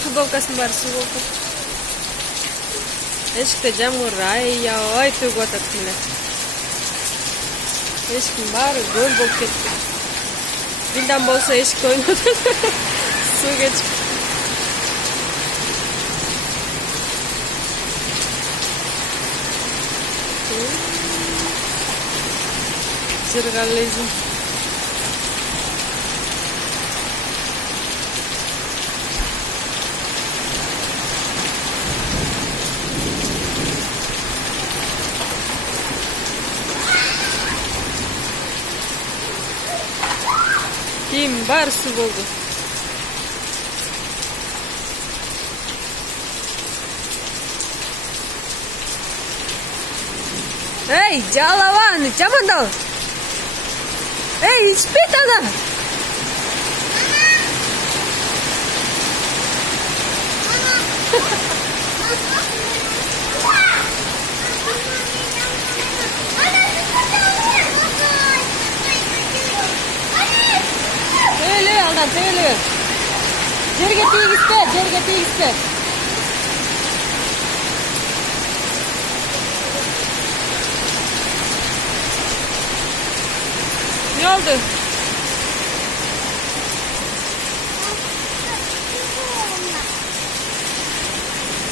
Футболкасының бәрі су болды. Ешікті жамғыр, ай, төгіп атады міне. Ешіктің бәрі гөл болып кетті. Ділдан болса ешікті ойнады. Су кечіп. Жырғалайсың. Kiyim bari su oldu. Hey, jalavan, camandal. Hey, spit ana. Söyle aldan, söyle. Jerge tigiste. Ne oldu?